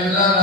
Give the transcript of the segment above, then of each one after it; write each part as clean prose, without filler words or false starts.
إلا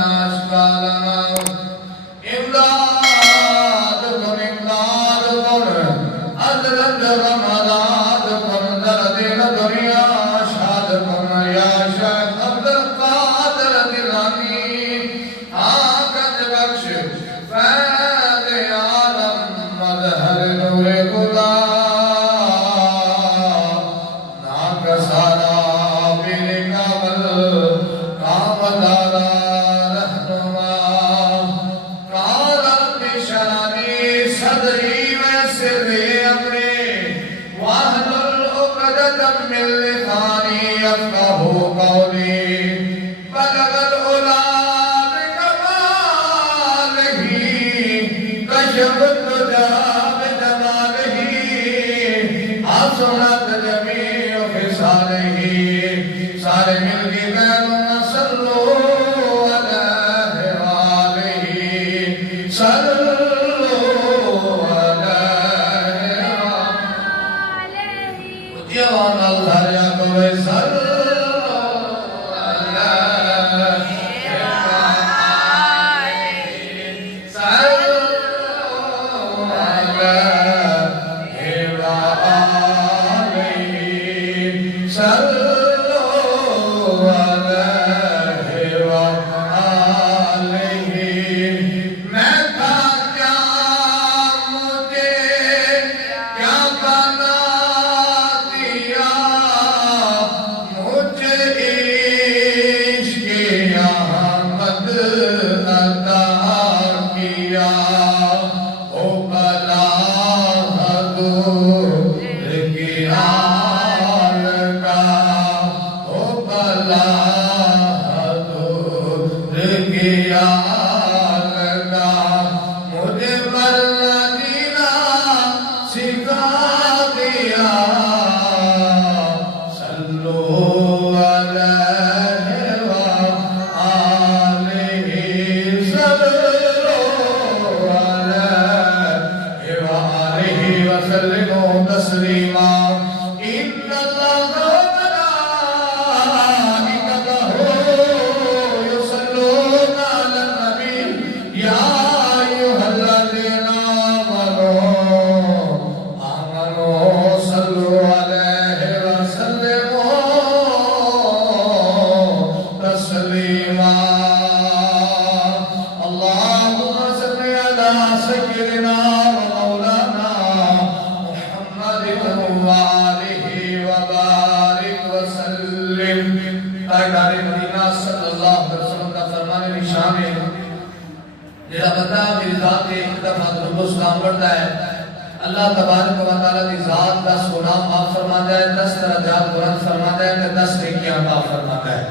اللہ تبارک و تعالی دی ذات 10 گناہ معاف فرماتا ہے، 10 درجات بلند فرماتا ہے کہ 10 نیکیاں معاف فرماتا ہے۔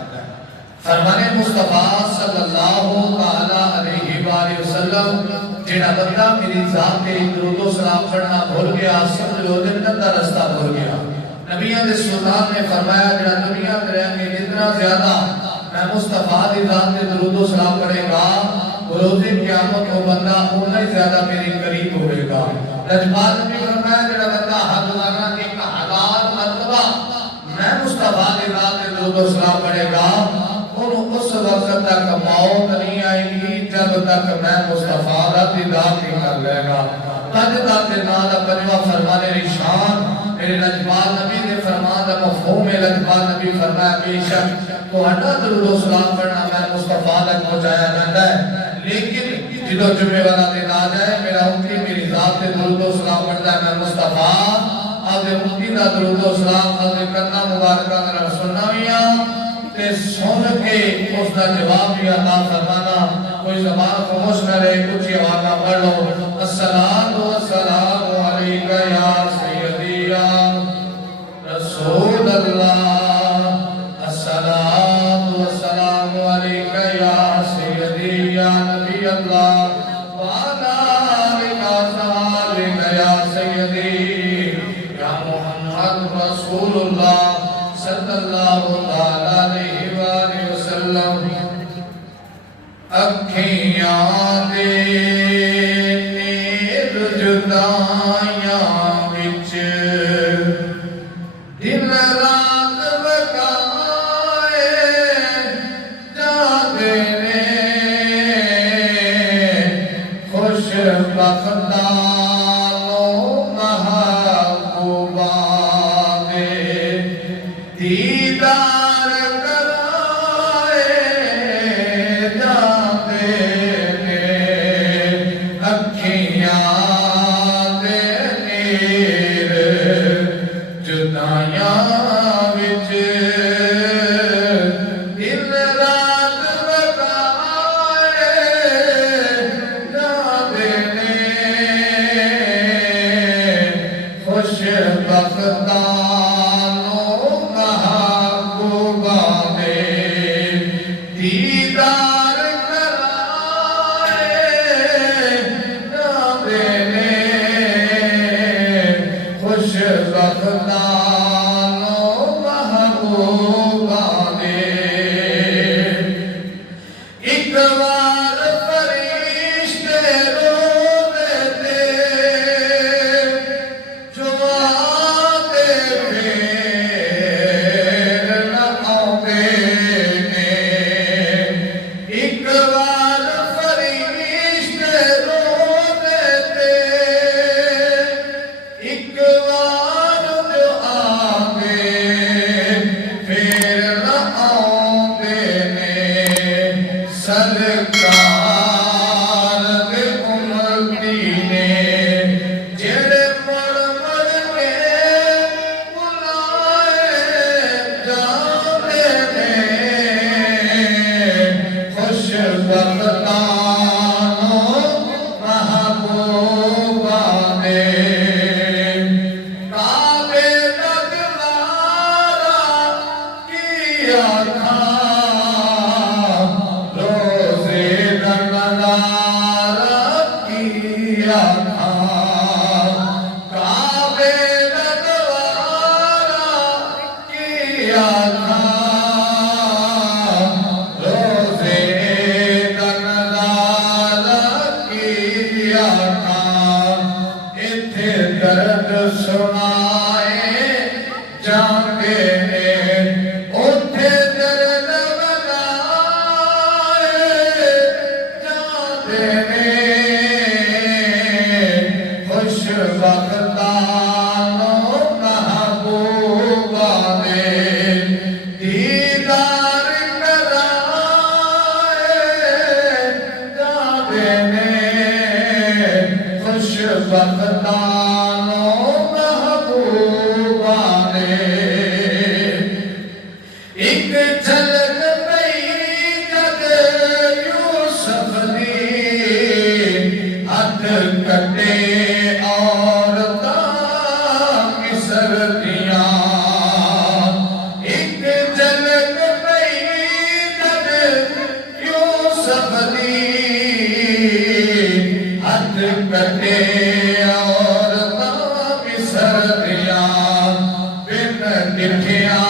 فرمانے مصطفیٰ صلی اللہ علیہ وآلہ وسلم جڑا بندہ میری ذات تے درود و سلام پڑھنا بھول گیا، سمجھ لو دن کا رستہ بھول گیا۔ نبیوں دے سلطان نے فرمایا جڑا دنیا میں رہ کے جتنا زیادہ میں مصطفیٰ دی ذات تے درود و سلام پڑھے گا، روز قیامت وہ بندہ اتنا ہی زیادہ میرے قریب ہوئے گا۔ رجبال نے فرمایا جڑا بندہ حد لانا کہ 1000 مرتبہ میں مصطفیٰ دی ذات تے درود و سلام پڑھے گا، انہوں اس وقت تک موت نہیں آئے گی جب تک میں مصطفیٰ دی ذات ہی کر لے گا۔ تجدہ کے نالا پنجوہ فرمانے رشان میرے رجبال نبی نے فرمانا مفہوم رجبال نبی فرمایا بے شک تو ہٹا درود و سلام پڑھنا میں مصطفیٰ تک پہنچایا جاتا ہے، لیکن جدو جمعے والا دن آ جائے میرا امتی میری ذات سے درود و سلام پڑھتا ہے، میں مصطفیٰ آدھے امتی دا درود و سلام آدھے کرنا مبارکہ میرا سننا ویا تے سن کے اس دا جواب بھی عطا فرمانا۔ کوئی زبان خاموش نہ رہے، کچھ آواز پڑھ لو۔ السلام والسلام علیکہ یا سیدی یا رسول اللہ، السلام والسلام علیکہ یا سیدی یا نبی اللہ، وعلا آلکہ صالکہ یا سیدی یا محمد رسول اللہ صلی اللہ علیہ وآلہ وسلم۔ اکھیاں دے نیر جدائیاں وچ دن رات بکائے جاندے نے، خوش بختانوں محبوباں دے دیدار کرائے جاندے نے، اکھیاں دے نیر جدائیاں وچ دن رات بکائے جاندے نے، خوش بختانوں محبوباں دے دیدار کرائے جاندے نے، خوش بختانوں محبوباں دے۔ ایک بار فرشتے روندے تے جو آتے پھر نہ آتے نے، ایک بار فرشتے روندے تے ایک بار جو آتے پھر نہ آتے نے، سرکار دے امتی نے جڑے مڑ مڑ کے بلائے جاندے نے، خوش بختانوں محبوباں دے۔ کعبے تک مارا کیا تھا روزے کٹے اور کی سردیاں ایک جلک پئی جب یوسف دی ہاتھ کٹے اور کی سردیاں بن ڈٹھیاں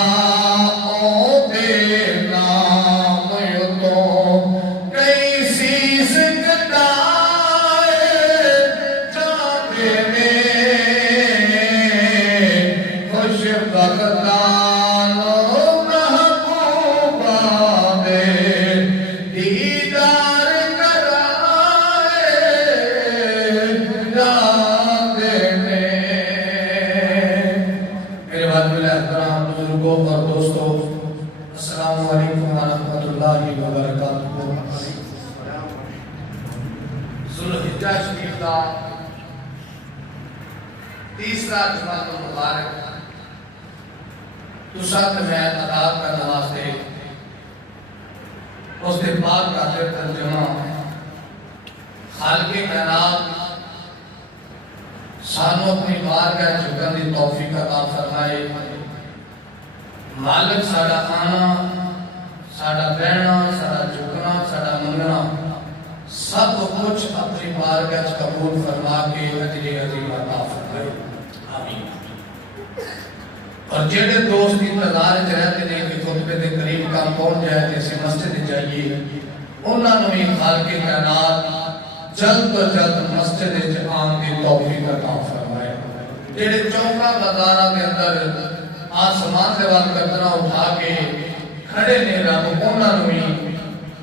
تیسرا جمعہ مبارک تسات میں ادا کرنے واسطے اس کے بعد کا ترجمہ خالق کائنات سانو اپنی بارگاہ جھکن دی توفیق عطا فرمائے مالک ساڈا آنا ساڈا بہنا ساڈا جھکنا ساڈا منگنا سب کچھ اپنی بارگاہ قبول فرما کے اجر عظیم عطا فرمائے آمین۔ اور جڑے دوست انتظار رہتے ہیں کہ خطبے کے قریب کام پہنچ جائے جیسے مسجد جائیے انہوں نے خالق کائنات جلد و جلد مسجد آن کی توفیق عطا فرمائے۔ جڑے چوکا بازارہ کے اندر آسمان سے وقت قدرہ اٹھا کے کھڑے نے رب انہوں نے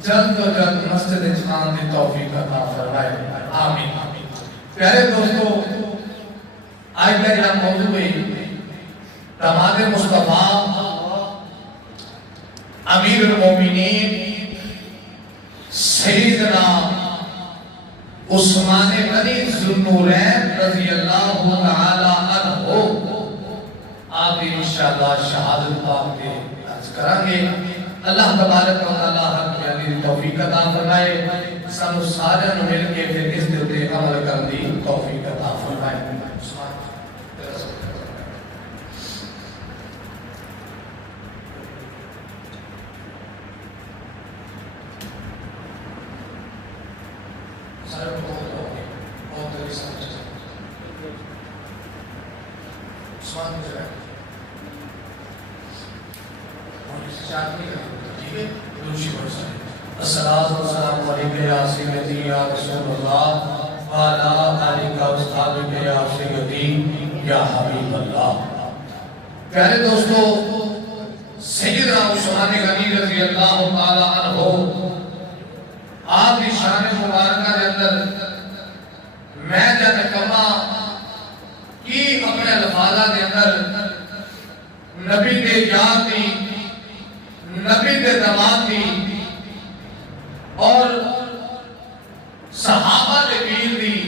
جلد و جلد مسجد آن کی توفیق عطا فرمائے آمین۔ پیارے دوستو آج کا یہ موضوع ہے داماد مصطفیٰ امیر المومنین سیدنا عثمان غنی ذوالنورین رضی اللہ تعالی عنہ آپ انشاءاللہ شہادت پاک کے عرض کریں گے۔ اللہ تبارک و تعالی حق یعنی توفیق عطا فرمائے سانو سارے مل کے پھر اس دل تے عمل کرنے دی توفیق عطا فرمائے۔ السلام والسلام علیکم یا سیدی یا رسول اللہ وعلا آلک و اصحابک یا سیدی یا حبیب اللہ۔ پیارے دوستو سیدنا عثمان غنی رضی اللہ تعالی عنہ آپ کی شان مبارکہ کے اندر میں جن کما کی اپنے الفاظہ کے اندر نبی دے یاد دی نبی دے دماغ دی اور صحابہ دے ویر دی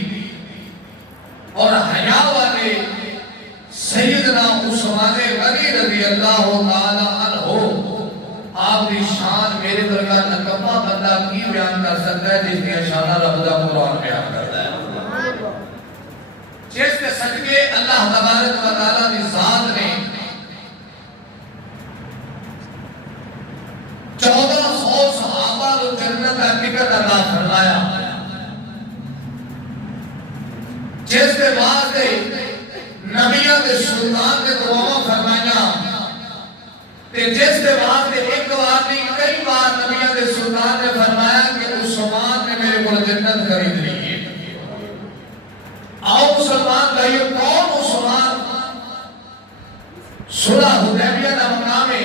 اور حیا والے سیدنا عثمان غنی رضی اللہ تعالی عنہ آپ کی شان میرے درگاہ نکمہ بندہ کی بیان کر سکتا ہے جس کی شانہ رب دا قرآن بیان کرتا ہے جس کے صدقے اللہ تبارک و تعالی کی ذات نے 1400 صحابہ کو جنت کا ٹکٹ عطا فرمایا جس کے بعد نبیوں کے سلطان کے دعاوں فرمایا تے جس کے بعد ایک بار نہیں کئی بار نبیوں کے سلطان نے فرمایا کہ عثمان نے میرے کو جنت خرید لی ہے۔ آؤ مسلمان بھائیو کون عثمان؟ صلح حدیبیہ کا مقام ہے۔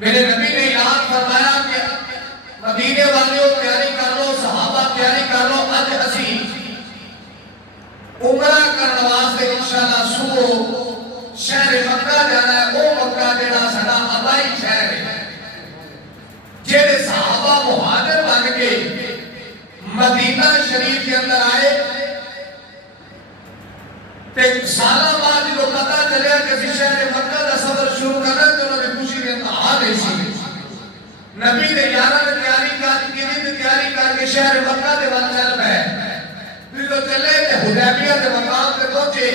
میرے نبی نے اعلان فرمایا کہ مدینے والیوں تیاری کر لو صحابہ تیاری کر لو اج اسی عمرہ کرنے واسطے انشاءاللہ صبح شہر مکہ جانا ہے۔ وہ مکہ جڑا ساڈا آبائی شہر ہے جڑے صحابہ مہاجر بن کے مدینہ شریف کے اندر آئے تے سالہ بعد جو پتہ چلیا کہ شہر مکہ کا سفر شروع کرنا تو انہوں نے خوشی کے انتہا نہیں سی۔ نبی نے 11 نے تیاری کر کے شہر مکہ دے وال چل پئے۔ جدو چلے تے حدیبیہ کے مقام پہ پہنچے،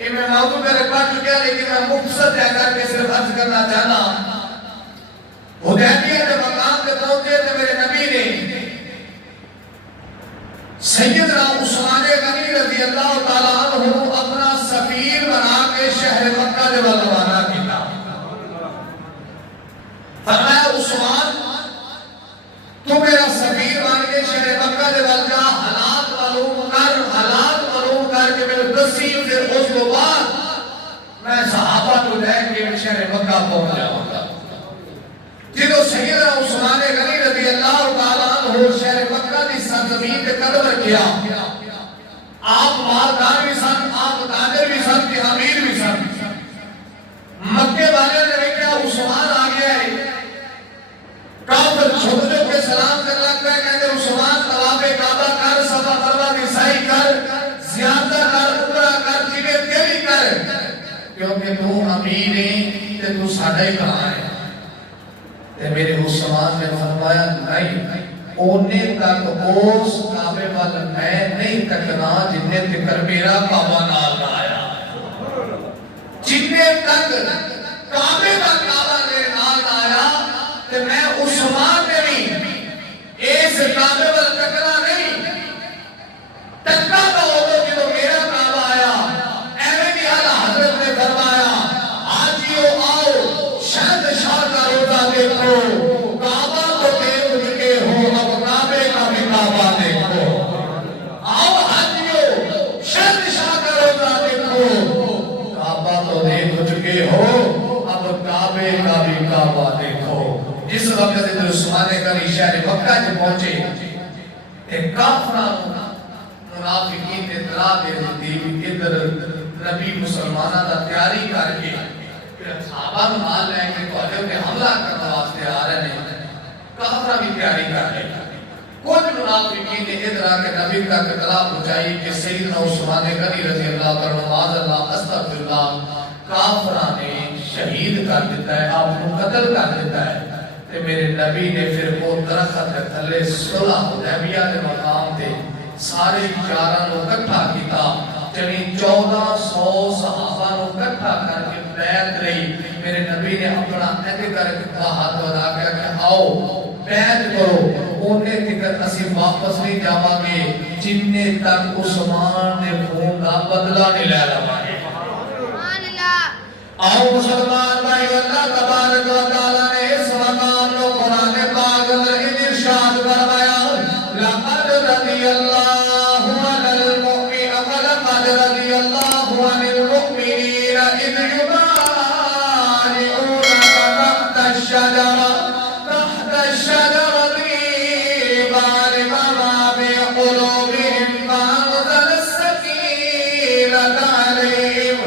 یہ میں موضوع پہ رکھا چکیا لیکن میں مختصر جا کر کے صرف عرض کرنا چاہنا، حدیبیہ کے مقام پہ پہنچے تے میرے نبی نے سیدنا عثمان غنی رضی اللہ تعالیٰ عنہ اپنا سفیر بنا کے شہر مکہ دے ول روانہ کیتا۔ فرمایا عثمان تو میرا سفیر بن کے شہر مکہ دے ول جا، حالات معلوم کر کے میرے تفصیل سے اس کو بعد میں صحابہ کو لے کے شہر مکہ پہنچ جاؤں گا۔ جدو سیدنا عثمان غنی رضی اللہ تعالیٰ عنہ شہر مکہ دی سرزمین پہ قدم رکھیا، آپ مالدار بھی سن، آپ تاجر بھی سن، امیر بھی سن۔ مکے والے نے دیکھا عثمان آ گیا ہے، کافر چھوٹ کے سلام کر لگتا ہے، کہتے عثمان طواف کعبہ کر، صفا مروہ دی سعی کر، زیارت کر، عمرہ کر، چیزیں تیری کر، کیونکہ تو امیر ہے تے تو ساڈا ہی کہاں ہے۔ تے میرے عثمان نے فرمایا نہیں، اونے تک اس کعبے والا میں نہیں تکنا جنہیں تکر میرا کعبہ نال نہ آیا، جنہیں تک کعبے کا کعبہ میرے نال نہ آیا تے میں عثمان نے بھی اس کعبے والا تکنا نہیں، تکنا تو ہوگا جو میرا کعبہ آیا۔ ایویں بھی اعلیٰ حضرت نے فرمایا آجیو آؤ شہنشاہ کا روزہ دیکھو، کعبہ تو دیکھ چکے ہو اب کعبے کا بھی کعبہ دیکھو، آؤ حاجیو شہنشاہ کا روزہ دیکھو، کعبہ تو دیکھ چکے ہو اب کعبے کا بھی کعبہ دیکھو۔ جس وقت ادھر عثمان غنی شہر مکہ سے پہنچے ایک کافران منافقین نے اطلاع دے دی ادھر نبی مسلمانہ دا تیاری کر کے صحابہ نال لے کے تواڈے تے حملہ کرنے واسطے آ رہے ہیں، کافرہ بھی تیاری کر رہے ہیں۔ کچھ منافقین نے ادھر آ کے نبی تک اطلاع پہنچائی کہ سیدنا عثمان غنی رضی اللہ تعالیٰ عنہ اللہ استغفر اللہ کافرہ نے شہید کر دیتا ہے، آپ کو قتل کر دیتا ہے۔ تے میرے نبی نے پھر وہ درخت کے تھلے صلح حدیبیہ کے مقام تے سارے یاراں نوں اکٹھا کیتا، یعنی 1400 صحابہ نوں اکٹھا کر کے بیعت رہی۔ میرے نبی نے اپنا عہد کر کے ہاتھ بنا کے کہ آؤ بیعت کرو، اونے تک اسی واپس نہیں جاواں گے جننے تک عثمان نے خون دا بدلہ نہیں لے لواں گے۔ آؤ مسلمان بھائی، اللہ تبارک و تعالیٰ نے اس مقام کو قرآن پاک میں ارشاد فرمایا لقد رضی اللہ عن المؤمنین اذ یبایعونک تحت الشجرۃ فعلم ما فی قلوبہم فانزل السکینۃ علیہم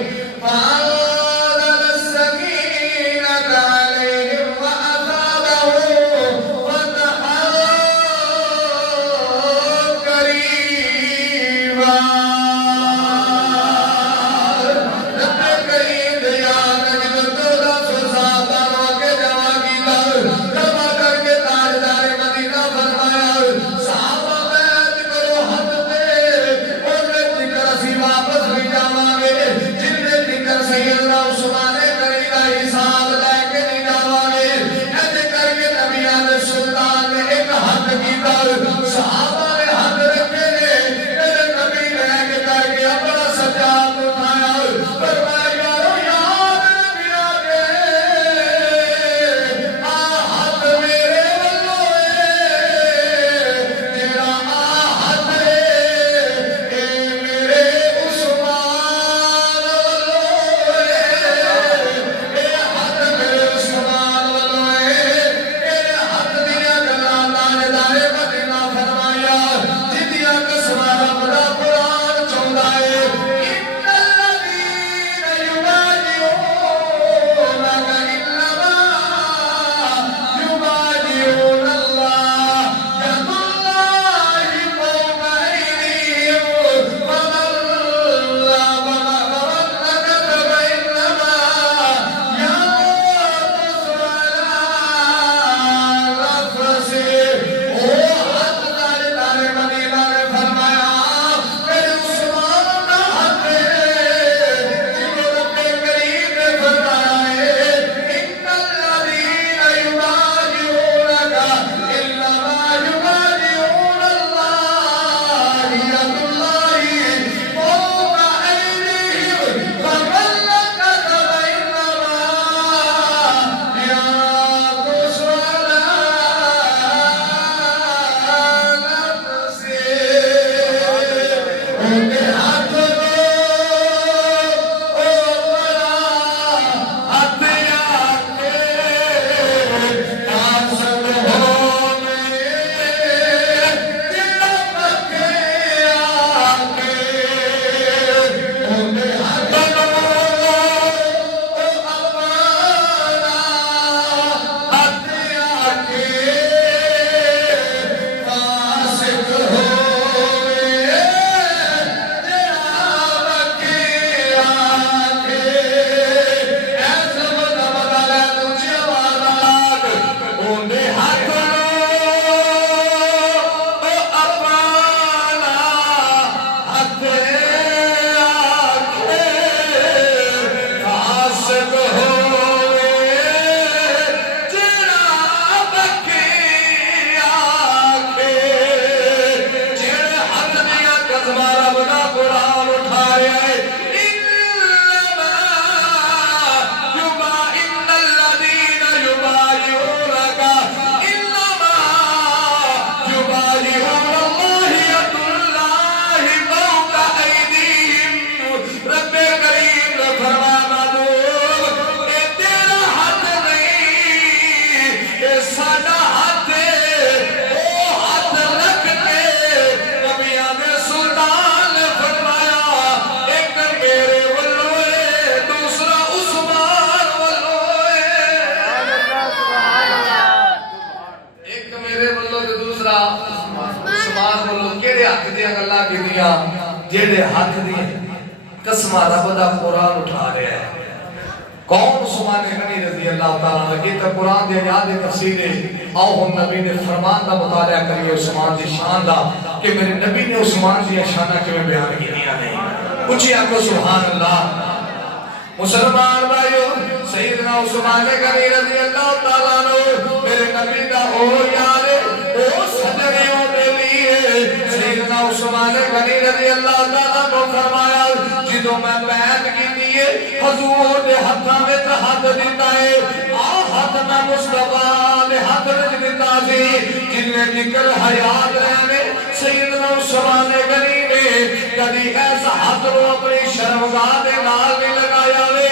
میرے بلو تو دوسرا عثمان بلو کیڑے ہاتھ دیا گلا کی دیا جیڑے ہاتھ دیا قسمہ رب دا قرآن اٹھا رہے ہیں کون عثمان غنی رضی اللہ تعالیٰ عنہ یہ تو قرآن دے یاد تفسیر ہے آؤ ہم نبی نے فرمان دا مطالعہ کریے عثمان دی شان دا کہ میرے نبی نے عثمان دی شانہ کے میں بیان کی دیا نہیں اچھی آپ کو سبحان اللہ مسلمان بھائیو سیدنا عثمان غنی رضی اللہ تعالیٰ عنہ میرے نبی دا او یارے او صدریوں کے لیے سیدنا عثمان غنی رضی اللہ تعالیٰ عنہ فرمایا جدوں میں بیعت کی دیئے حضور دے ہتھاں وچ ہاتھ دیتا ہے آ ہاتھ میں مصطفیٰ دے ہاتھ وچ دیتا سی جن نے ذکر حیات رہنے سیدنا عثمان غنی نے کبھی ایسا ہاتھ رو اپنی شرمگاہ دے نال نہیں لگایا وے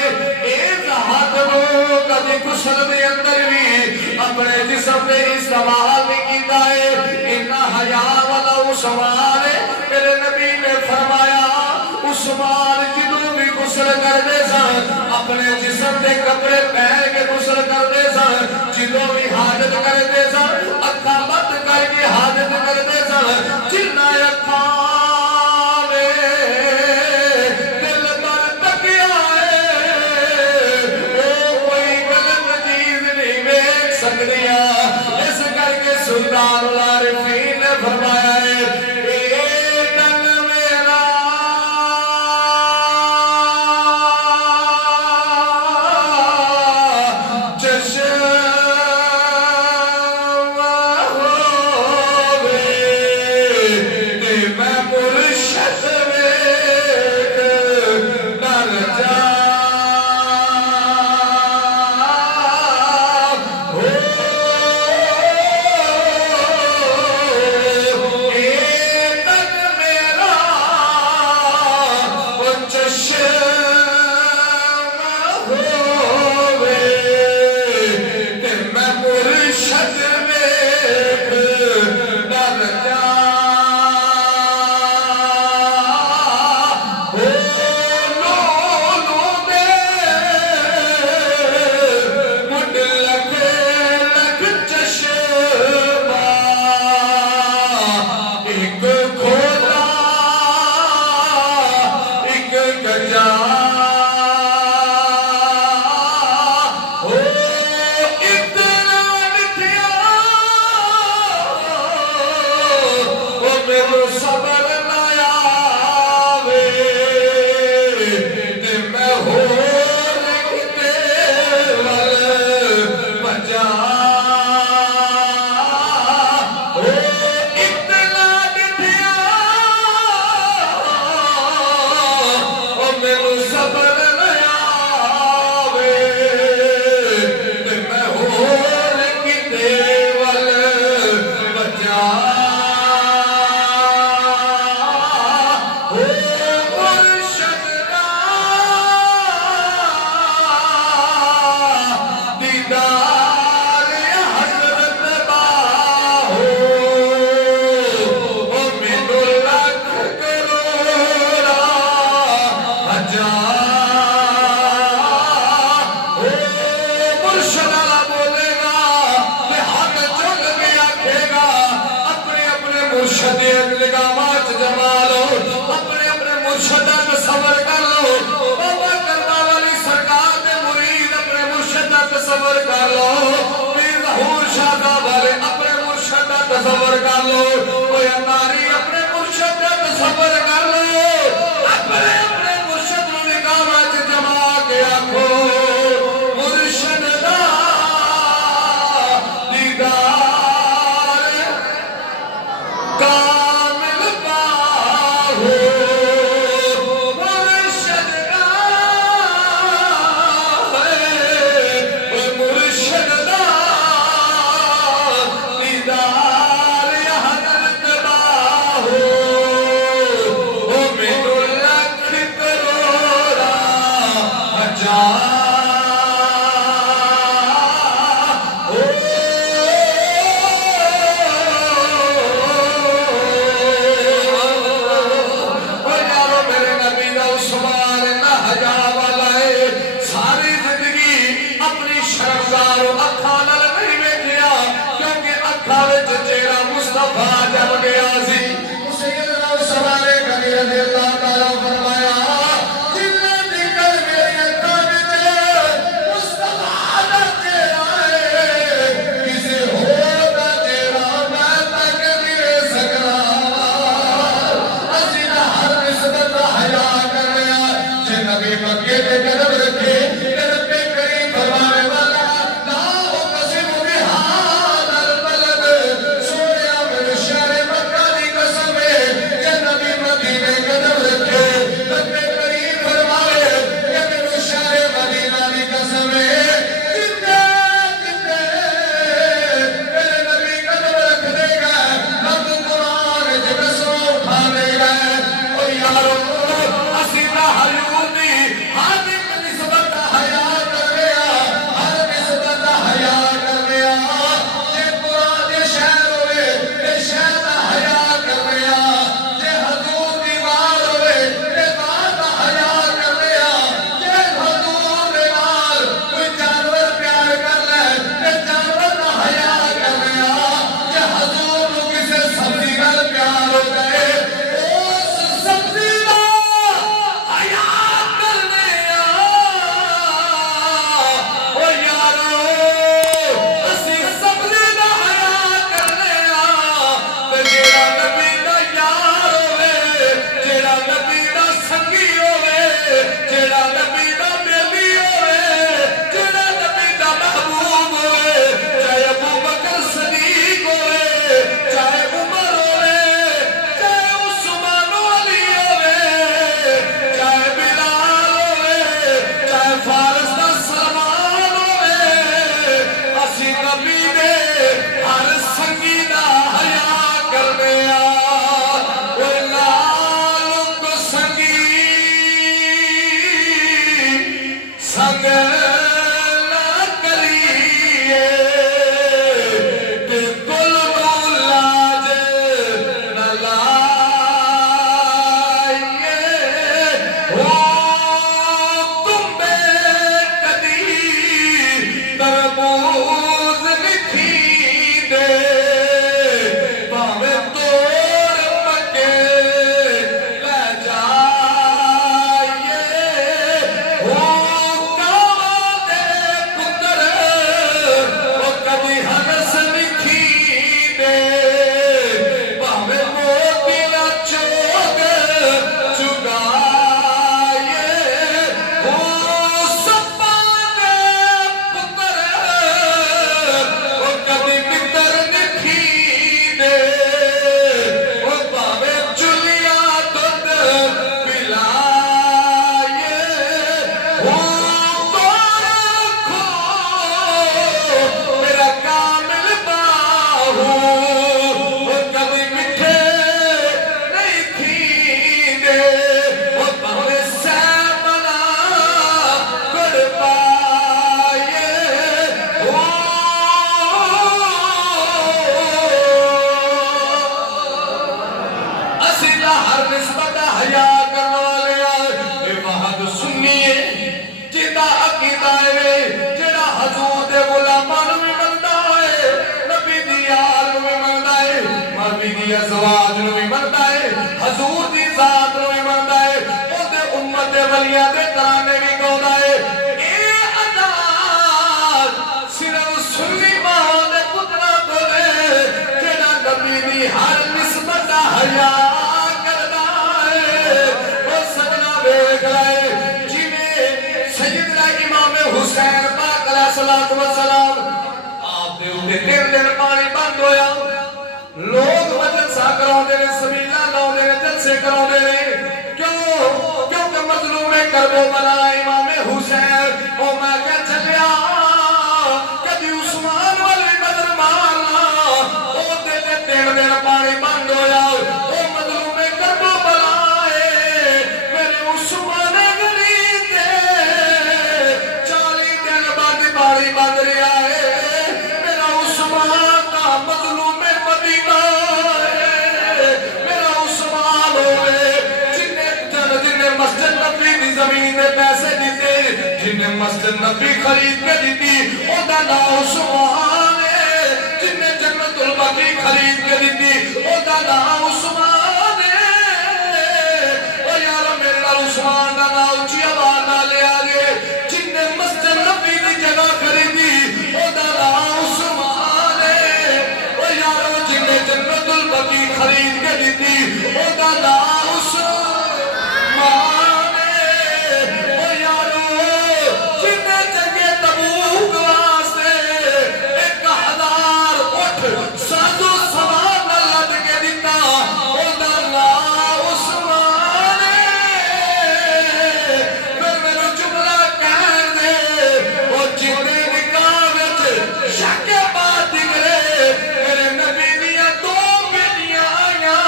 ایک ہاتھ رو کبھی غسل دے اندر بھی اپنے جسم نے استعمال نہیں کیتا ہے اتنا حیا والا عثمان میرے نبی نے فرمایا عثمان جدوں بھی غسل کرتے سن اپنے جسم کے کپڑے پہن کے غسل کرتے سن جدوں بھی حاجت کرتے سن اکھاں بند کر کے حاجت کرتے سن جنہ اکھاں دل پر تکیا ہے وہ کوئی غلط چیز نہیں دیکھ سکتیاں اس کر کے سلطان العارفین نے فرمایا ہے تصور کر لو کوئی اناری اپنے مرشد کا تصور کر لو اپنے مرشد کو نکامات جمع کے آنکھو مرشد دا دیدار کامل پاہو مرشد کا مرشد دا دیدار وہاں جب گیا سی سیدنا عثمان غنی رضی اللہ تعالیٰ فرمایا جنہیں نکل میری اکھاں وچ مصطفیٰ دا چہرہ ہے کسی ہور دا چہرہ میں تک نہیں ویکھ سکنا اسی دا ہر نسبت دا حیا کرنے جے نبی مکے تے قدم رکھے ازواج نو بھی منتا ہے حضور دی ذات نو بھی منتا ہے اس دے امت دے ولیاں دے ترانے بھی گاؤندا ہے اے انداز صرف سنی ماں دے پترا بولے جڑا نبی دی ہر نسبت دا حیا کردا ہے او سجنا ویکھ لے جویں سیدنا امام حسین پاک علیہ الصلوۃ والسلام آپ دے اوتے 3 دن پانی بند ہویا لوگ مجلسہ کراؤندے نے سبیلہ لاؤندے نے جلسے کراؤندے نے کیونکہ مظلوم کربو بلا امام حسین او میں کہہ چلیا کبھی عثمان والی بدر مارنا او دے 3 دن پانی بند ہویا او مظلوم کربو بلا میرے عثمان غنی دے 40 دن بعد پانی بند رہا ہے میرا عثمان کا مظلوم زمین میں پیسے دیتے جنہیں مسجد نبی خرید کے دیتی او دا نام عثمان ہے جنہیں جنت البقیع خرید کے دیتی دیتی او دا نام عثمان او یارو جنہیں جگہ تبوک واسطے 1000 اٹھ سازو سوار لد کے دیتا او دا نام عثمان پھر میرے جملہ کہہ دے او جتنے نکاح وچ شک بات نکلے میرے نبی دیا 2 بیٹیاں آئیاں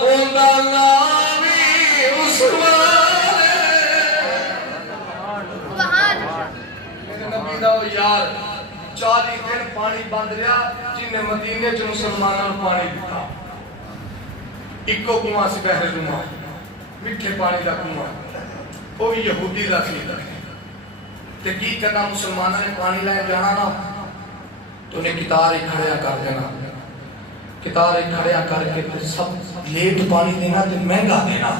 او دا نام عثمان میرے نبی دا یار 40 دن پانی بند رہا جنہیں مدینے چ مسلمانوں پانی دیتا ایکو کنواں سی بحر جمعہ میٹھے پانی دا کنواں وہ بھی یہودی دا سی تے کی کرنا مسلمانوں نے پانی لائے جانا نا تو انہیں کتار ایک کھڑیا کر دینا کتار ایک کھڑیا کر کے سب لیٹ پانی دینا تے مہنگا دینا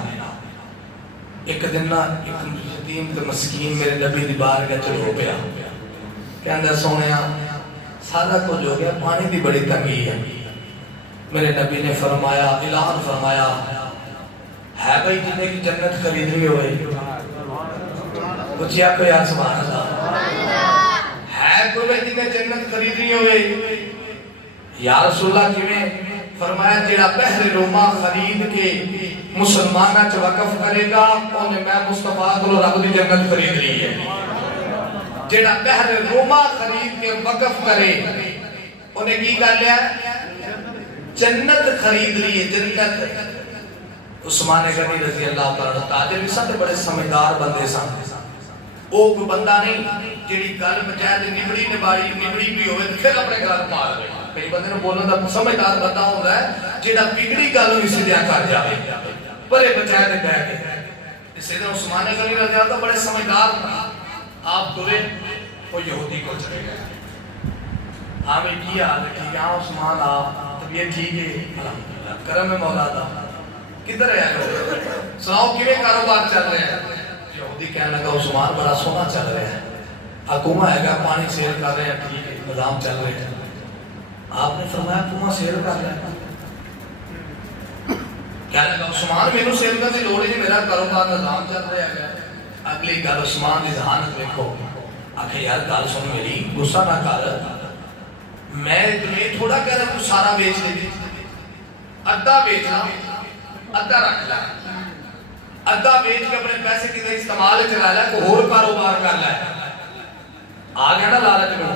ایک دن نا ایک یتیم تے مسکین میرے نبی دی بارگاہ چ رو پیا کہندا سونیا سارا کچھ ہو گیا پانی دی بڑی تنگی ہے میرے نبی نے فرمایا اعلان فرمایا ہے بھائی جنہیں کی جنت خریدنی ہوئے کچھ یا کوئی آج سبحان اللہ ہے کوئی بھائی جنہیں جنت خریدنی ہوئے یا رسول اللہ کیویں فرمایا جیڑا بحر روما خرید کے مسلمانہ چ وقف کرے گا انہیں میں مصطفیٰ کو رب دی جنت خرید لی ہے جیڑا بحر روما خرید کے وقف کرے انہیں کی کر لیا جنت خرید لی ہے جنت عثمان غنی رضی اللہ تعالیٰ تاجر بھی سب بڑے سمجھدار بندے سن وہ کوئی بندہ نہیں جیڑی گل مچائے تے نبڑی نبڑی بھی ہوئے تو پھر اپنے گل مار لے کئی بندے نے بولنا دا سمجھدار بندہ ہوتا ہے جیڑا بگڑی گل ہوئی سیدھا کر جاوے پرے بچائے تے بیٹھ کے سیدھا عثمان غنی رضی اللہ بڑے سمجھدار آپ ترے وہ یہودی کو چلے گئے آمیں کیا کہ یہاں عثمان آپ طبیعت ٹھیک ہے الحمدللہ کرم مولا دا کدھر ہے سناؤ کیویں کاروبار چل رہے ہیں یہودی کہنے لگا عثمان بڑا سونا چل رہا ہے حکومت ہے گا پانی سیل کر رہے ہیں ٹھیک ہے نظام چل رہے ہیں آپ نے فرمایا حکومت سیل کر رہے ہیں کہنے لگا عثمان میں نے سیل کرنے لوڑی جی میرا کاروبار نظام چل رہا ہے اگلی گل عثمان دی ذہانت دیکھو آخر یار گل سن میری غصہ نہ کر میں تمہیں تھوڑا کہہ رہا تو سارا بیچ لے ادھا بیچ لا ادھا رکھ لا ادھا بیچ کے اپنے پیسے کی استعمال چلا لیا کوئی اور کاروبار کر لیا آ گیا نا لالچ میں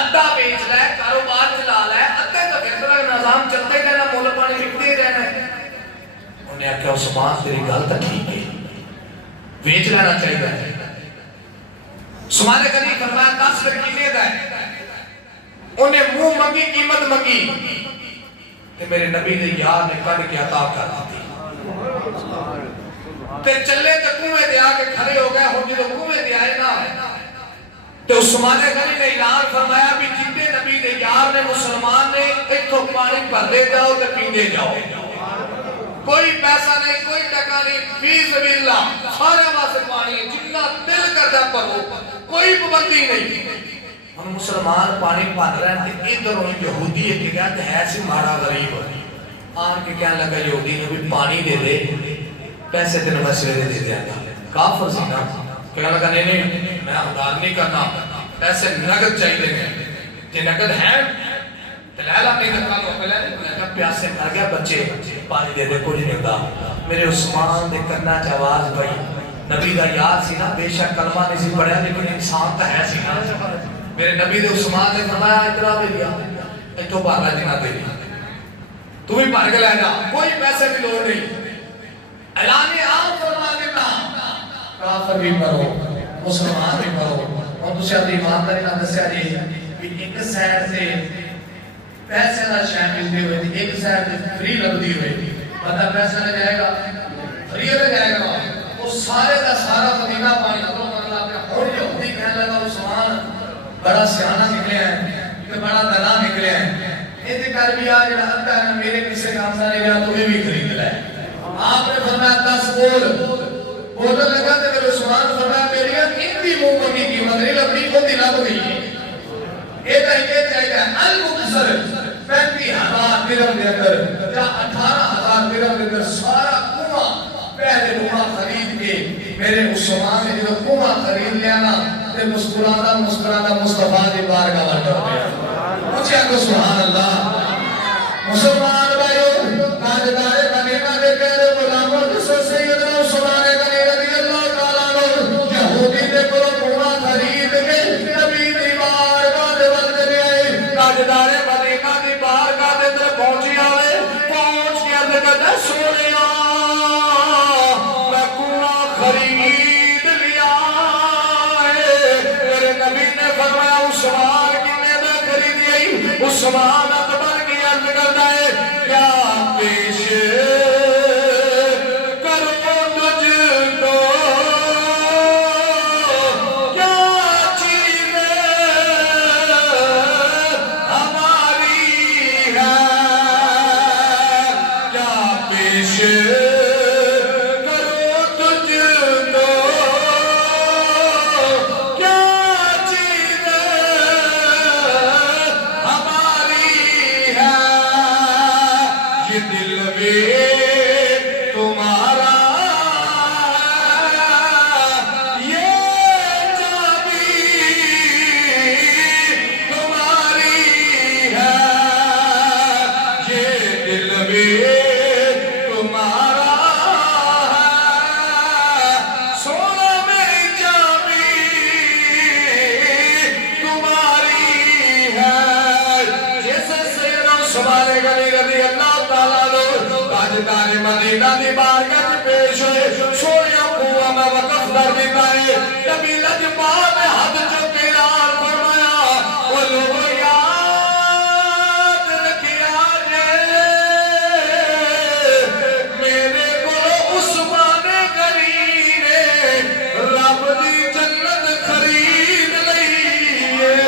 ادھا بیچ لیا کاروبار چلا لیا ادھے تو کہتے ہیں نظام چلتے رہنا مول پانی بکتے رہنا انہیں آخیا عثمان تیری گل تو ٹھیک ہے بیچ لینا چاہیے عثمان غنی فرمایا 10 پھر کتنے دا ہے انہیں منہ منگی قیمت منگی کہ میرے نبی نے یار نے کر کے عطا کر دی تے چلے تے کنویں دے آ کے کھڑے ہو گئے ہو جو کنویں دے آئے نا تے عثمان غنی نے اعلان فرمایا بھی جتنے نبی نے یار نے مسلمان نے اتھوں پانی بھرتے جاؤ تے پیندے جاؤ کوئی پیسہ نہیں کوئی ٹکا نہیں فی سبیل اللہ سارے واسطے پانی ہے جتنا دل کرتا پڑھو کوئی پابندی نہیں ہم مسلمان پانی بھر رہے ہیں کہ ادھر انہیں یہودی ہے کہ کہتے ہیں ایسے مارا غریب آن کے کہنے لگا یہودی نے بھی پانی دے دے پیسے تیرے مسئلے دے دیا گا کافر سی نا کہنے لگا نہیں میں ادھار نہیں کرنا پیسے نقد چاہیے گئے کہ نقد ہیں تلیل اپنی دکھا تو پہلے میں پیاسے مر گیا بچے پانی دے دے کچھ نہیں ہوتا میرے عثمان دے کرنا چاواز بھائی نبی دا یاد سی نا بے شک کلمہ نہیں سی پڑھیا لیکن انسان تا ہے سی نا میرے نبی دے عثمان نے فرمایا اتنا دے دیا اتو بارہ جنہ دے دیا تو بھی پڑھ کے لے جا کوئی پیسے بھی لوڑ نہیں اعلان عام فرما دینا کافر بھی پڑھو مسلمان بھی پڑھو اور تو شاید ایمانداری نہ دسیا جی کہ ایک سائڈ سے پیسے نہ شاید ملتی ہوئے تھی ایک سائڈ سے فری لگتی ہوئے تھی بندہ پیسہ لے جائے گا فری لے جائے گا وہ سارے کا سارا مدینہ پانی اللہ پہ اور یہودی کہنے لگا عثمان بڑا سیانہ نکلے ہیں کہ بڑا دلا نکلے ہیں انتقال بھی آج رہتا ہے میرے کسے کام سے نہیں گیا تو بھی خرید لائے آپ نے فرمایا 10 بولنے لگا تو میرے عثمان فرمایا میری اتنی منہ کی قیمت نہیں لگتی وہ دلا کو نہیں ہے یہ طریقے چاہیے المقصر 35,000 درہم دے اندر یا 18,000 درہم دے اندر سارا کنواں پہلے کنواں خرید کے میرے عثمان نے جو کنواں خرید لیا نا تے مسکرانا مصطفیٰ دی بارگاہ میں ٹر گیا مجھے کو سبحان اللہ مسلمان بھائیو تاجدار مدینہ دے پیارے غلاموں جس سیدنا عثمان غنی رضی اللہ تعالیٰ عنہ یہودی دے کو کنواں خرید کے نبی دی بارگاہ دے وقت لے آئے تاجدار مدینہ دی بارگاہ دے اندر پہنچی آئے پہنچ کے اندر کہتا سونیا میں کنواں خرید لیا ہے میرے نبی نے فرمایا عثمان کی میں خرید گئی عثمان اکبر کی عرض کرتا ہے کیا پیش کرو تجھ کو کیا چیزیں ہماری ہے کیا پیش کرو تجھ کو کیا چیزیں ہماری ہے یہ دل میں تمہارا یہ چابی تمہاری ہے یہ دل میں تمہارا ہے سونا میری چابی تمہاری ہے جیسے سیدنا عثمان غنی رضی اللہ تعالیٰ عنہ تاجدار مدینہ دی بارگاہ میں پیش ہوئے سویا کنواں میں وقف در دیتا ہے نبی لجپال نے حد چکے اعلان فرمایا وہ لوگ یاد رکھیا جے میرے کو عثمان غنی نے رب دی جنت خرید لئی ہے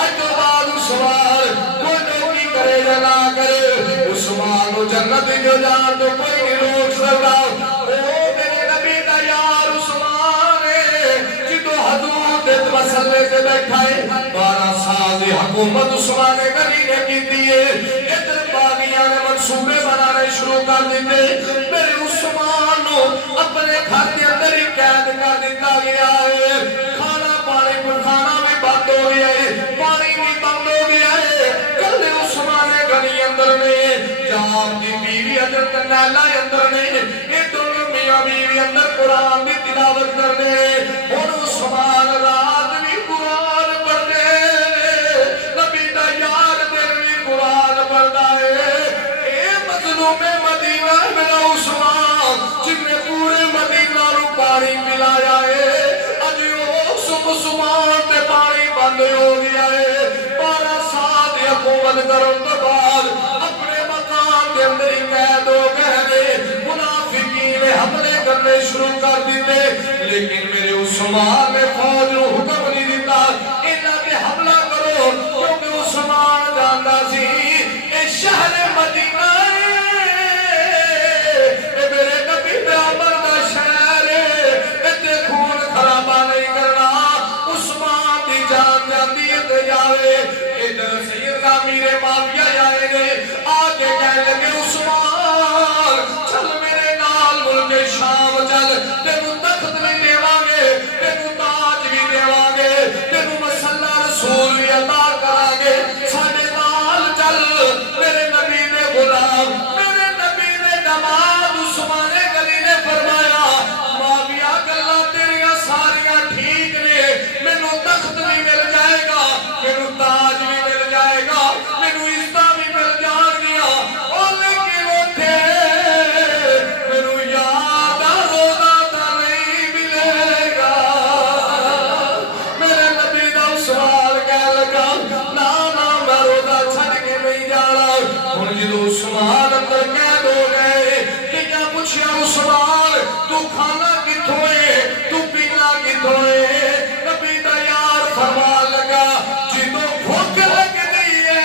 آج تو بعد عثمان کوئی نوکی کرے یا نہ کرے عثمان و جنت جو جان تو کوئی نہیں روک سکتا او میرے نبی کا یار عثمان ہے جدو حدود مسئلے سے بیٹھا ہے 12 سال حکومت عثمان غنی نے کی دیئے ادھر باغیاں نے منصوبے بنانے شروع کر دیتے میرے عثمان کو اپنے گھر کے اندر ہی قید کر دیتا گیا ہے کھانا پانی پکانا بھی بند ہو گیا ہے پانی بھی بند ہو گیا ہے کل عثمان غنی اندر نے جاب کی بیوی حضرت نیلہ اندر نے یہ دونوں میاں بیوی اندر قرآن کی تلاوت کرنے اور عثمان رات بھی قرآن پڑھنے نبی دا یار دن بھی قرآن پڑھتا ہے اے مظلوم مدینہ میرا عثمان جن نے پورے مدینہ رو پانی پلایا ہے اج اس عثمان تے پانی بند ہو گیا ہے 12 سال حکومت کرنے کے بعد اپنے مقام کے اندر ہی قید ہو گئے منافقین نے حملے کرنے شروع کر دیتے لیکن میرے عثمان نے فوج کو حکم نہیں دیتا انہاں پہ حملہ کرو کیونکہ عثمان جانتا سی اے شہر مدینہ اے میرے نبی پیغمبر کا شہر ہے اتنے خون خرابہ نہیں کرنا عثمان دی جان جاتی ہے تے جاوے ادھر سیدنا امیر معاویہ آئے گے آگے کہنے لگے عثمان چل میرے نال ملک شام چل تینوں تخت بھی دیواں گے تینوں تاج بھی دیواں گے تینوں مسلح رسول بھی عطا کرا گے ساڈے نال چل میرے نبی نے غلام میرے نبی نے دماد عثمان غنی نے فرمایا معاویہ گلاں تیریاں ساریاں ٹھیک نے مینوں تخت بھی مل جائے گا مینوں تاج بھی مل جائے گا مینوں عزت بھی مل جان گیا اور لیکن اوتھے مینوں یاد روزہ تا نہیں ملے گا میرے نبی دا سوال کہہ لگا نا میں روزہ چھڈ کے نہیں جانا ہن جدوں عثمان اندر قید ہو گئے کہ کیا پوچھیا عثمان تو کھانا کتھوں ہے تو پینا کتھوں ہے نبی دا یار فرمان لگا جدوں بھوک لگ گئی ہے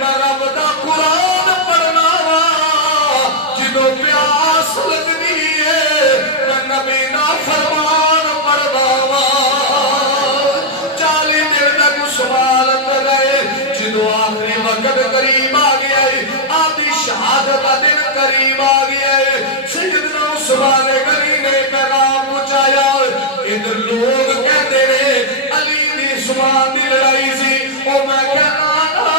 میں رب دا قرآن پڑھنا وا جدوں پیاس لگدی ہے میں نبی دا فرمان پڑھنا وا 40 دن تک عثمان اندر گئے وقت قریب آ گیا ہے آپ کی شہادت کا دن قریب آ گیا ہے سیدنا عثمان غنی نے پیغام پہنچایا ادھر لوگ کہتے ہیں علی دی عثمان دی لڑائی سی او میں کہنا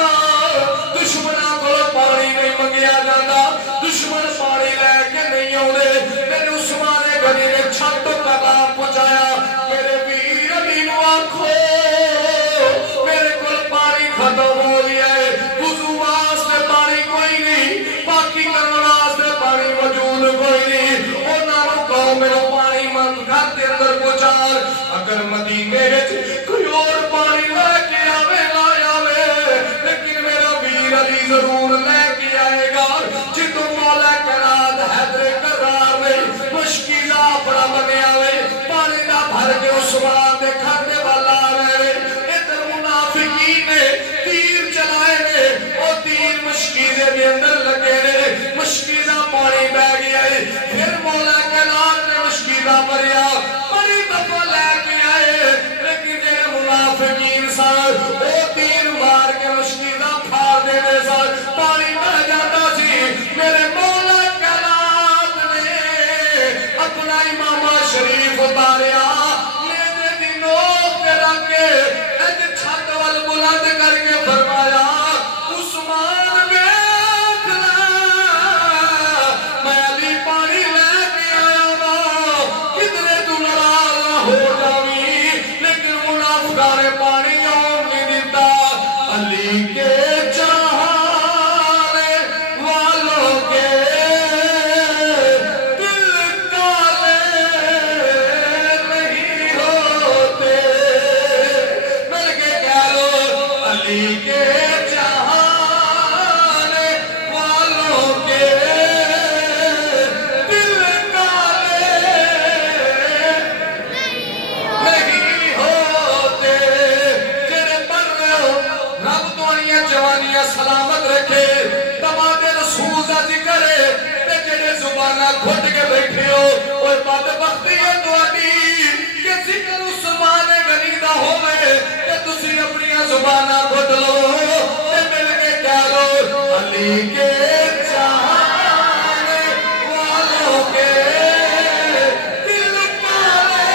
دشمنوں کو پانی نہیں منگیا جاتا دشمن پانی لے کے نہیں آتے میرے عثمان غنی نے چھت تو پیغام پہنچایا میرے ویر علی نو آکھو میرے کول پانی ختم ہو گیا ہے وضو واسطے پانی کوئی نہیں پاکی کرنے واسطے پانی موجود کوئی نہیں انہاں نوں کہو میرا پانی من گھر دے اندر پہنچا اگر مدینے وچ کوئی اور پانی لے کے آوے نہ آوے لیکن میرا ویر علی ضرور لے کے آئے گا جتوں مولا کرات حیدر کرار نے مشکلہ اپنا بنیا وے پانی دا بھر کے عثمان دے کھاتے والا رہے ادھر منافقین نے تیر چلائے نے او تیر مشکلے دے اندر لگے نے مشکلہ پانی بہ گیا ہے پھر مولا کرات نے مشکلہ بھریا پانی دفعہ لے کے آئے لیکن جے منافقین سار او تیر مار کے مشکلہ پھاڑ دے دے سار پانی بہ جاتا سی میرے مولا کرات نے اپنا امام شریف اتاریا میرے دنوں پہ رکھ کے ایک چھت وال بلند کر کے فرمایا عثمان بیٹھ میں علی پانی لے کے آیا ہوں کتنے تو ناراض ہو جاوی لیکن منافقہ نے پانی اور نہیں دیتا علی کے چاہنے والوں کے دل کالے نہیں ہوتے مل کے کہہ لو علی کے چاہنے والوں کے دل کالے نہیں ہوتے جنہیں پڑھ رہے ہو رب دوانیاں جوانیاں سلامت رکھے تمہارے رسول کا ذکر ہے تے جنہیں زبانہ کھٹ کے بیٹھے ہو اور بدبختی ہے دوانی کہ ذکر عثمان غنی دا ہوئے کہ تسی اپنی زبانہ کھٹ لو تے مل کے کہہ لو علی کے چاہنے والوں کے دل کالے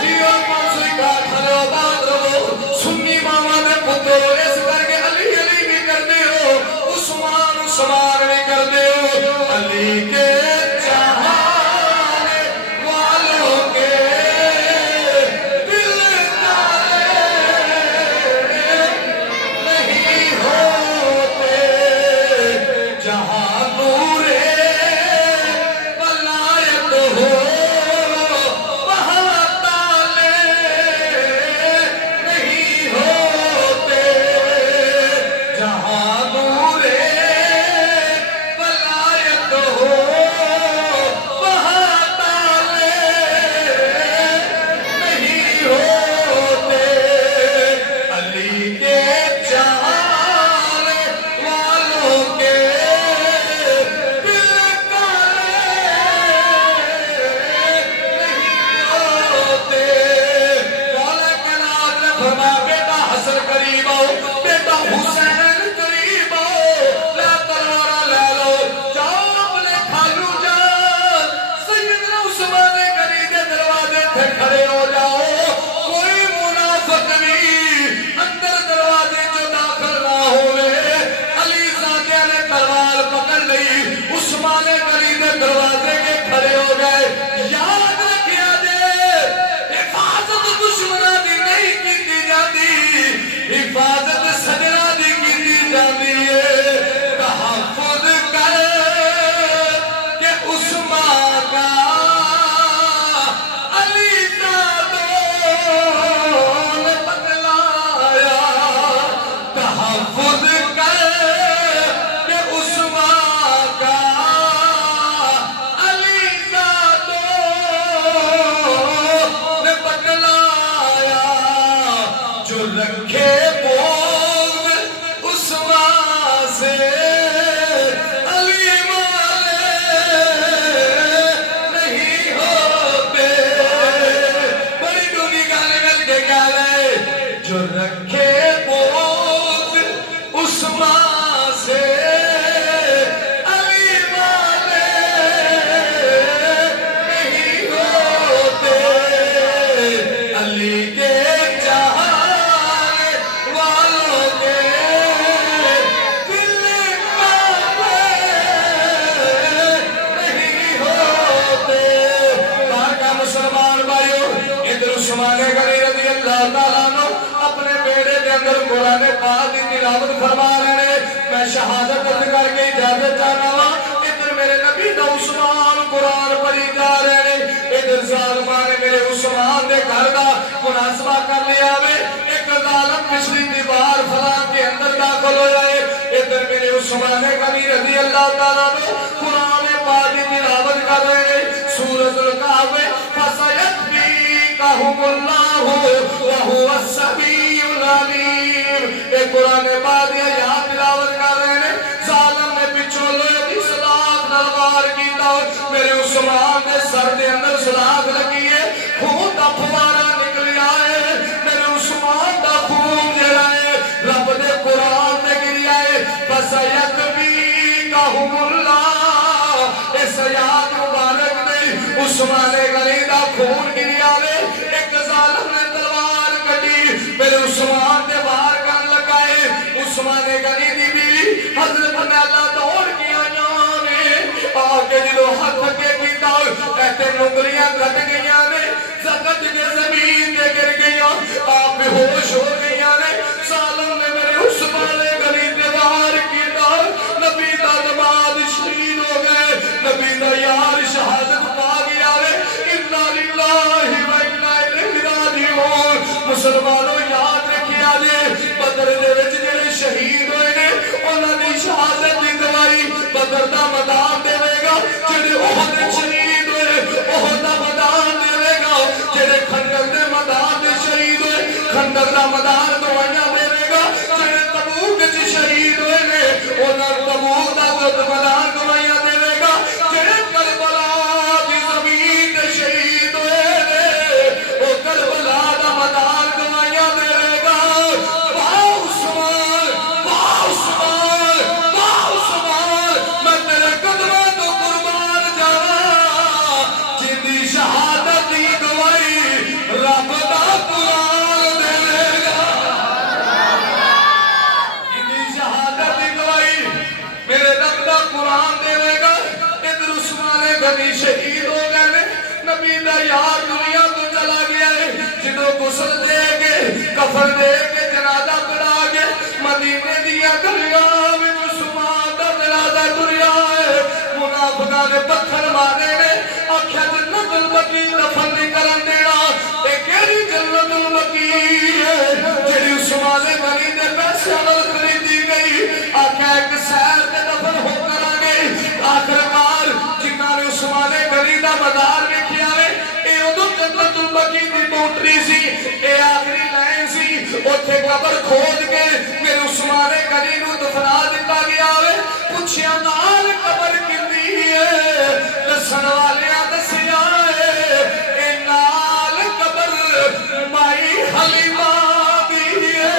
جیو پانسوئی کا کھلو بات رہو سنی ماما نے پتو اس کر کے علی علی بھی کرتے ہو عثمان عثمان بھی کرتے ہو علی کے چاہنے والوں کے دل کالے نہیں ہوتے جہاں نور ولایت ہو وہاں تالے نہیں ہوتے جہاں نور ولایت ہو وہاں تالے نہیں ہوتے علی کے چاہنے والوں کے دل کالے نہیں ہوتے مولا کرات نے فرمایا بیٹا حسن قریب آؤ بیٹا حسین قریب آؤ لا تلوارا لے لو جاؤ اپنے کھالو جان سیدنا عثمان غنی کے دروازے تھے کھڑے ہو جاؤ کوئی منافق بھی اندر دروازے جو داخل نہ ہوئے علی زادیہ نے تلوار پکڑ لی عثمان غنی کے دروازے کے کھڑے ہو گئے یاد رکھیا دے حفاظت دشمنہ دی نہیں کی جاتی حفاظت سجنہ دی کی جاتی ہے تحفظ کر کہ عثمان کا علی زادوں نے بتلایا تحفظ کر کہ عثمان کا علی زادوں نے بتلایا جو رکھے بوگ عثمان سے علی والے نہیں ہوتے بڑی ڈونی گالے گل کے گالے جو رکھے اندر قرآن پاک کی تلاوت فرما رہے ہیں میں شہادت کر کے اجازت چاہنا وا ادھر میرے نبی دا عثمان قرآن پڑھی جا رہے ہیں ادھر ظالمان نے میرے عثمان دے گھر دا مناسبہ کر لیا وے ایک ظالم پچھلی دیوار فلاں کے اندر داخل ہو جائے ادھر میرے عثمان غنی رضی اللہ تعالیٰ نے قرآن پاک کی تلاوت کر رہے ہیں سورۃ الکہف فَسَيَكْفِيكَهُمُ اللَّهُ وَهُوَ السَّمِيعُ الْعَلِيمُ اے قرآن پاک یا یہاں تلاوت کر رہے ہیں ظالم نے پچھولے کی سلاخ نلوار کی میرے عثمان نے سر دے اندر سلاخ لگی ہے خون دا پھوارا نکل آئے میرے عثمان دا خون جڑا ہے رب دے قرآن نے گری آئے فَسَيَكْفِيكَهُمُ اللَّهُ اس یاد مبارک نے عثمان غنی دا خون گری آئے ایک ظالم نے تلوار کٹی میرے عثمان دے باہر کر لگائے عثمان غنی دی بیوی حضرت نیلہ دوڑ کی آنے آگے جلو ہاتھ کے پیتا ایتے نگلیاں گھٹ گئیاں نے زکت کے زمین دے گر گئیاں آپ بھی ہوش ہو گئیاں نے ظالم نے میرے عثمان غنی دے باہر کیتا نبی دا نماز شہید ہو گئے نبی دا یار شہادت پا گیا رے اِنَّا لِلَّهِ وَإِنَّا إِلَيْهِ رَاجِعُونَ مسلمانوں یاد رکھیا جے بدر دے وچ جڑے شہید ہوئے نے انہاں دی شہادت دی گواہی بدر دا میدان دے گا جڑے احد شہید ہوئے احد دا میدان دے گا جڑے خندق دے میدان دے شہید ہوئے خندق دا میدان گواہیاں دے گا جڑے تبوک وچ شہید ہوئے نے انہاں تبوک دا میدان گواہیاں دے گا جڑے کربلا دی زمین تے شہید ہوئے نے او کربلا دا میدان گواہیاں دے گا واہ عثمان واہ عثمان واہ عثمان میں تیرے قدموں تو قربان جاواں جندی شہادت دی گواہی رب دا قرآن دے گا جندی شہادت دی گواہی میرے رب دا قرآن دے گا ادھر عثمان غنی شہید ہو گئے نے نبی دا یار دنیا تو چلا گیا ہے جدو غسل دے کے کفن دے کے جنازہ پڑھا کے مدینے دیا گلیاں وچ عثمان دا جنازہ ٹریا ہے منافقاں نے پتھر مارے نے آکھیا جنت البقیع دفن نہیں کرن دینا اے کیڑی جنت البقیع ہے جڑی عثمان غنی دے پیسے نال خریدی گئی آکھیا ایک سیر تے دفن ہو کرانگے آخرکار جنہاں نے عثمان غنی دا مزار ویکھیا ہے اے اودوں جنت البقیع دی موٹری سی اے آخری لائن سی اوتھے قبر کھود کے میرے عثمان غنی نو دفنا دتا گیا ہے پوچھیا نال قبر کندی ہے دسن والیاں دسیا ہے اے نال قبر مائی حلیمہ دی ہے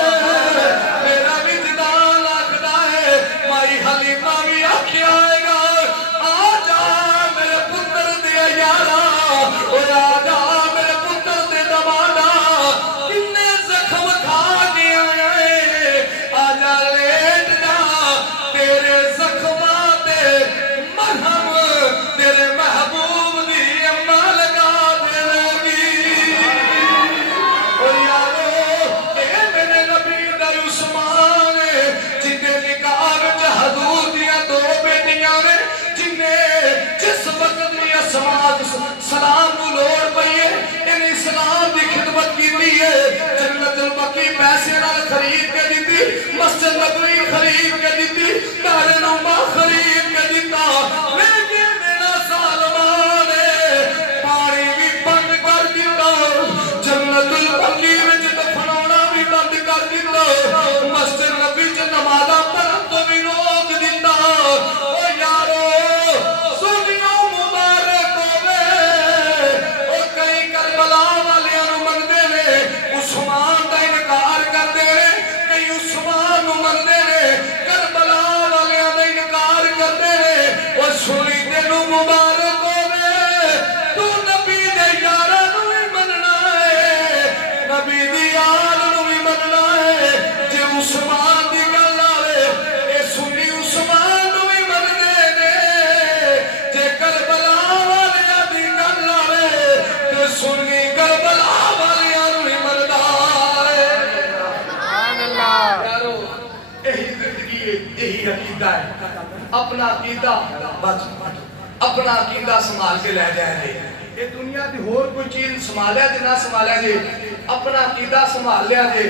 میرا وجدان آکھدا ہے مائی حلیمہ بھی آکھیا ہے گا آ جا میرے پتر دے یارا او آ جا میرے پتر دے دمادا کنے زخم کھا گیا ہے آ جا لیٹ جا تیرے زخماں تے مرہم تیرے محبوب دی اماں لگا دے گی او یارو اے میرے نبی دا عثمان جنے نکاح وچ حضور دیاں دو بیٹیاں نے جنے جس وقت دی اسماء سلام نو لوڑ پئی ہے ان اسلام دی خدمت کیتی ہے جنت البقیع پیسے نال خرید کے دتی مسجد نبوی خرید کے دتی دار نما خرید کے دتا لیکن میرا ظالمان پانی بھی بند کر دتا جنت البقیع وچ دفناونا بھی بند کر دتا مسجد نبی وچ نمازاں پڑھن تو بھی روک دتا او یارو سنیو مبارک ہوے او کئی کربلا والیاں نو مندے نے عثمان دا انکار کردے نے کئی عثمان نو مندے نے کربلا والیاں دا انکار کردے نے او سنی تینو مبارک ہوے تو نبی دے یاراں نو بھی مننا ہے نبی دی یار نو بھی مننا ہے جے عثمان دی گل آوے اے سنی عثمان نو بھی مندے نے جے کربلا والیاں دی گل آوے تے سنی کربلا والیاں نو بھی مندا ہے یارو یہی زندگی ہے، یہی عقیدہ ہے. اپنا عقیدہ بچ اپنا عقیدہ سنبھال کے لے جائے جی. یہ دنیا دی اور کوئی چیز سنبھالیا جی نہ سنبھالیا جی، اپنا عقیدہ سنبھال لیا جی.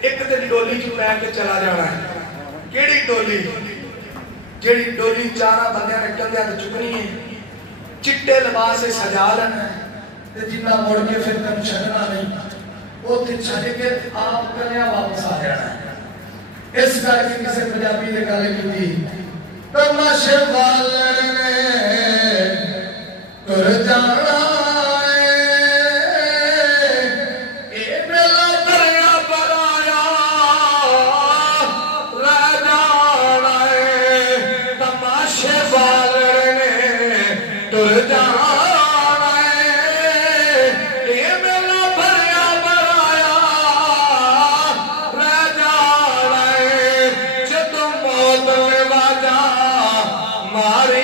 ایک دن ڈولی چ پہ کے چلا جانا ہے. کیڑی ڈولی؟ جیڑی ڈولی چارہ بندیاں نے کندھیاں تے چکنی ہے، چٹے لباس سے سجا لینا ہے تے جنہ مڑ کے پھر تم چھڈنا نہیں، وہ تے چھڈ کے آپ کلیاں واپس آ جانا ہے. اس کر کے کسی پنجابی نے گل کی تماشے والن نے تر جانا ماری